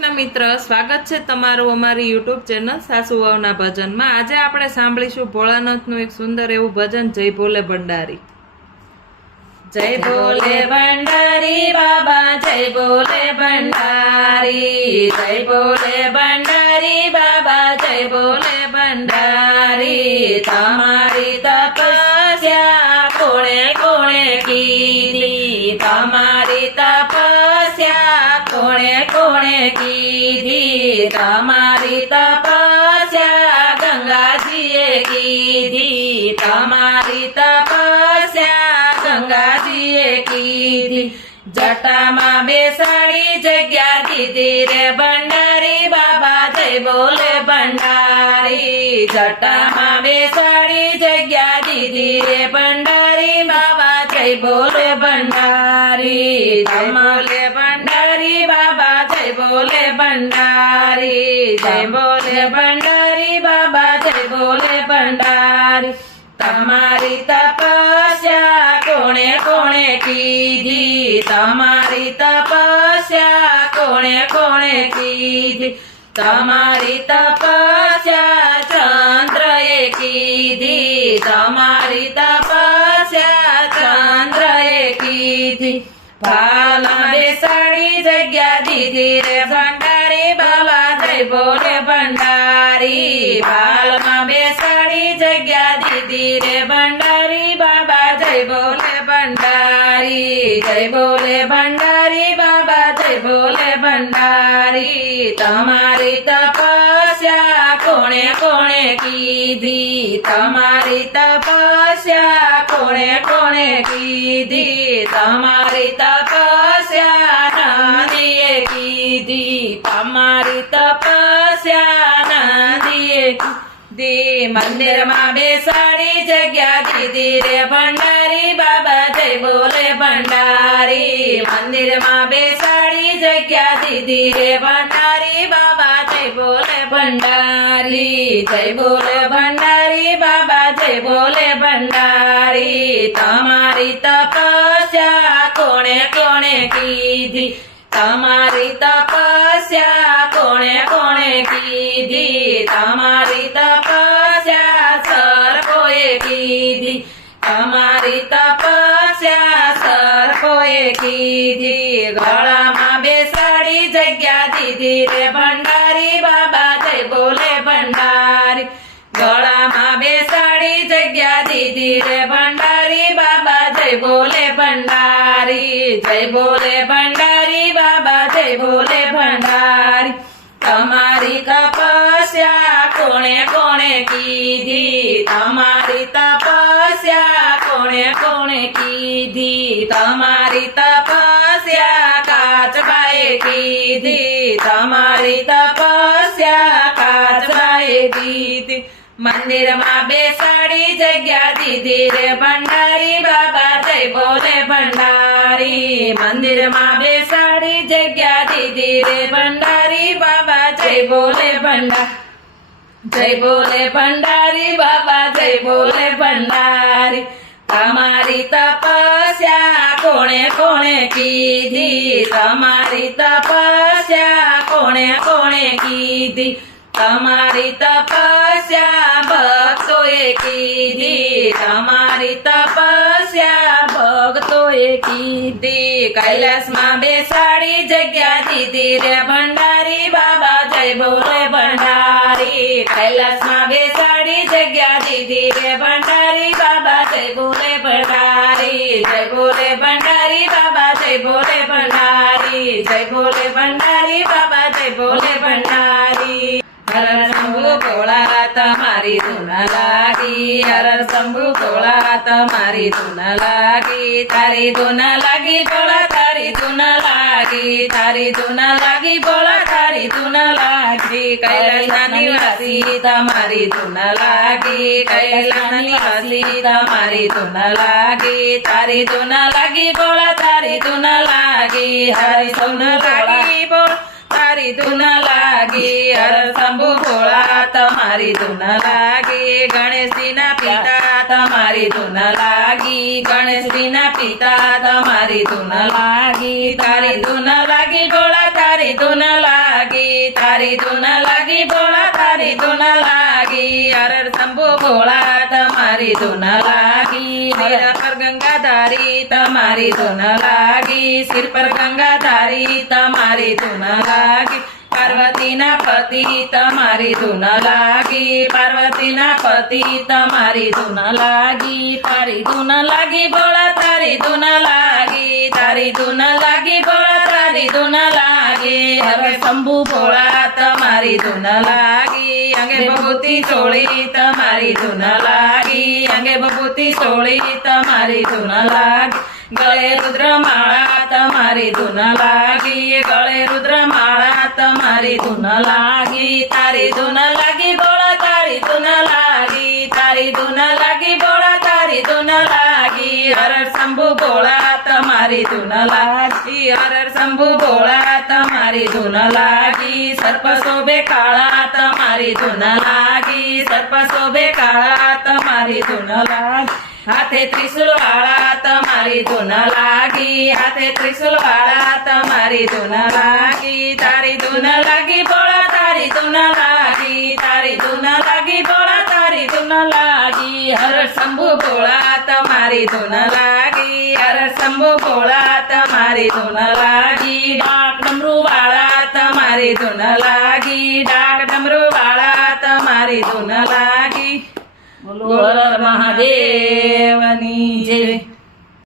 કૃષ્ણ મિત્ર, સ્વાગત છે તમારું અમારી યુટ્યુબ ચેનલ સાસુ વહુના ભજનમાં। આજે આપણે સાંભળીશું ભોળાનાથનું એક સુંદર એવું ભજન, જય ભોલે ભંડારી। જય ભોલે ભંડારી બાબા, જય ભોલે ભંડારી, જય ભોલે ભંડારી બાબા, જય ભોલે ભંડારી। તમારી તપસ્યા કોણે કોણે કીધી, તમારી તપસ્યા કોણે કોણે કીધી, તમારી તપસ્યા ગંગાજીએ કીધી, તમારી તપસ્યા ગંગાજીએ કીધી। જટામાં બેસાડી જગ્યા દીધી રે ભંડારી બાબા, જય ભોલે ભંડારી। જટામાં બેસાડી જગ્યા દીધી રે ભંડારી બાબા, જય ભોલે ભંડારી। જય ભોલે ભંડારી બાબા, જય ભોલે ભંડારી, જય ભોલે ભંડારી બાબા, જય ભોલે ભંડારી। તમારી તપસ્યા કોણે કોણે કીધી, તમારી તપસ્યા કોણે કોણે કીધી, તમારી તપસ્યા ચંદ્રએ કીધી, તમારી તપસ્યા ચંદ્રએ કીધી। ભાલમાં બેસાડી જગ્યા દીધી રે ભંડારી બાબા, જય ભોલે ભંડારી। ભાલમાં બેસાડી જગ્યા દીધી રે ભંડારી બાબા, જય ભોલે ભંડારી, જય ભોલે ભંડારી બાબા, જય ભોલે ભંડારી। તમારી તપસ્યા કોણે કોણે કીધી, તમારી તપસ્યા કોણે કોણે કીધી, તમારી તપસ્યા નંદીએ કીધી, તમારી તપસ્યા નંદીએ કીધી। મંદિરમાં બેસાડી જગ્યા દીધી રે ભંડારી બાબા, જય ભોલે ભંડારી। મંદિરમાં બેસાડી જગ્યા દીધી રે ભંડારી બાબા, જય ભોલે ભંડારી, જય ભોલે ભંડારી બાબા, જય ભોલે ભંડારી। તમારી તપસ્યા કોણે કોણે કીધી, તમારી તપસ્યા કોણે કોણે કીધી, તમારી તપસ્યા સર્પોએ કીધી, તમારી તપસ્યા સર્પોએ કીધી। ગળામાં બેસાડી જગ્યા દીધી રે ભંડારી બાબા, જય ભોલે ભંડારી। ગળામાં બેસાડી જગ્યા દીધી રે ભંડારી બાબા, જય ભોલે ભંડારી, જય ભોલે ભંડારી બાબા, જય ભોલે ભંડારી। તમારી તપસ્યા કોણે કોણે કીધી, તમારી તપસ્યા કોણે કોણે કીધી, તમારી તપસ્યા કાચબાએ કીધી, તમારી તપસ્યા કાચબાએ કીધી। મંદિરમાં બેસાડી જગ્યા દીધી રે ભંડારી બાબા, જય ભોલે ભંડારી। મંદિરમાં બેસાડી જગ્યા દીધી રે ભંડારી બાબા, જય ભોલે ભંડારી, જય ભોલે ભંડારી બાબા, જય ભોલે ભંડારી। તમારી તપસ્યા કોણે કોણે કીધી, તમારી તપસ્યા કોણે કોણે કીધી, તમારી તપસ્યા ભક્તોએ કીધી, તમારી તપસ્યા ભક્તોએ કીધી। કૈલાસમાં બેસાડી જગ્યા દીધી રે ભંડારી બાબા, જય ભોલે ભંડારી। કૈલાસમાં બેસાડી જગ્યા દીધી રે ભંડારી બાબા, જય ભોલે ભંડારી, જય ભોલે ભંડારી બાબા, જય ભોલે ભંડારી, જય ભોલે ભંડારી બાબા, જય ભોલે ભંડારી। હર શંભુ ભોળા તમારી ધૂન લાગી, હર શંભુ ભોળા તમારી ધૂન લાગી, તારી ધૂન લાગી ભોળા, તારી ધૂન લાગી, તારી ધૂન લાગી ભોળા, તારી ધૂન લાગી। કૈલાસના નિવાસી તમારી ધૂન લાગી, કૈલાસના નિવાસી તમારી ધૂન લાગી, તારી ધૂન લાગી ભોળા, તારી ધૂન લાગી, હરી ધૂન લાગી ભોળા, તારી ધૂન લાગી। હર શંભુ ભોળા તમારી ધૂન લાગી, ગણેશજીના પિતા તમારી તમારી ધૂન લાગી ગણેશજીના પિતા તમારી ધૂન લાગી તારી ધૂન લાગી ભોળા તારી ધૂન લાગી તારી ધૂન લાગી ભોળા તારી ધૂન લાગી હર શંભુ ભોળા તમારી ધૂન લાગી સિર પર ગંગાધારી તમારી ધૂન લાગી સિર પર ગંગાધારી તમારી ધૂન લાગી પાર્વતીના પતિ તમારી ધૂન લાગી પાર્વતીના પતિ તમારી ધૂન લાગી તારી ધૂન લાગી ભોળા તારી ધૂન લાગી તારી ધૂન લાગી ભોળા તારી ધૂન લાગી હવે શંભુ ભોળા તમારી ધૂન લાગી અંગે ભભૂતિ ચોળી તમારી ધૂન લાગી અંગે ભભૂતિ ચોળી તમારી ધૂન લાગી ગળે રુદ્રમાળા તમારી ધૂન લાગી ગળે રુદ્રમાળા તમારી ધૂન લાગી તારી ધૂન લાગી ભોળા તારી ધૂન લાગી તારી ધૂન લાગી ભોળા તારી ધૂન લાગી હર શંભુ ભોળા તમારી ધૂન લાગી હર શંભુ ભોળા તમારી ધૂન લાગી સર્પ શોભે કાળા તમારી ધૂન લાગી સર્પ શોભે કાળા તમારી ધૂન લાગી હાથે ત્રિશુલ વાળા તમારી ધૂન લાગી હાથે ત્રિશુલ વાળા તમારી ધૂન લાગી તારી ધૂન લાગી ભોળા તારી ધૂન લાગી તારી ધૂન લાગી ભોળા તારી ધૂન લાગી હર શંભુ ભોળા તમારી ધૂન લાગી હર શંભુ ભોળા તમારી ધૂન લાગી ડાક ડમરુ વાળા તમારી ધૂન લાગી ડાક ડમરુ વાળા તમારી ધૂન લાગી બોલો હર મહાદેવની જય।